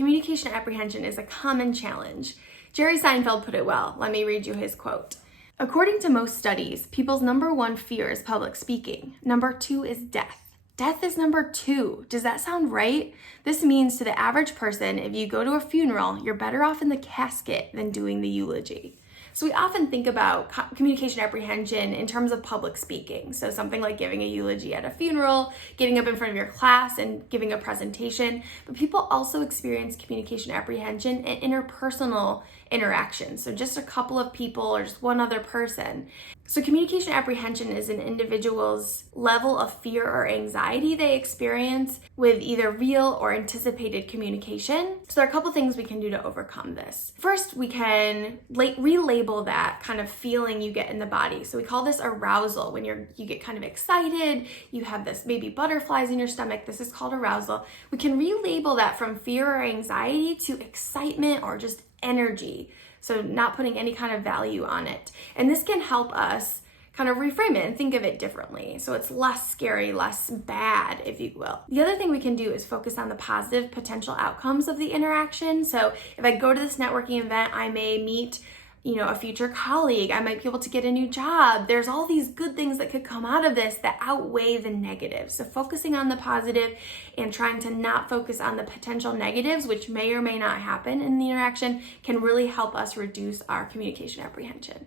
communication apprehension is a common challenge. Jerry Seinfeld put it well. Let me read you his quote. According to most studies, people's number one fear is public speaking. Number two is death. Death is number two. Does that sound right? This means to the average person, if you go to a funeral, you're better off in the casket than doing the eulogy. So we often think about communication apprehension in terms of public speaking. So something like giving a eulogy at a funeral, getting up in front of your class and giving a presentation. But people also experience communication apprehension in interpersonal interactions. So just a couple of people or just one other person. So communication apprehension is an individual's level of fear or anxiety they experience with either real or anticipated communication. So there are a couple things we can do to overcome this. First, we can relabel that kind of feeling you get in the body. So we call this arousal. When you get kind of excited, you have this maybe butterflies in your stomach. This is called arousal. We can relabel that from fear or anxiety to excitement or just energy. So not putting any kind of value on it. And this can help us kind of reframe it and think of it differently. So it's less scary, less bad, if you will. The other thing we can do is focus on the positive potential outcomes of the interaction. So if I go to this networking event, I may meet a future colleague, I might be able to get a new job. There's all these good things that could come out of this that outweigh the negatives. So focusing on the positive and trying to not focus on the potential negatives, which may or may not happen in the interaction, can really help us reduce our communication apprehension.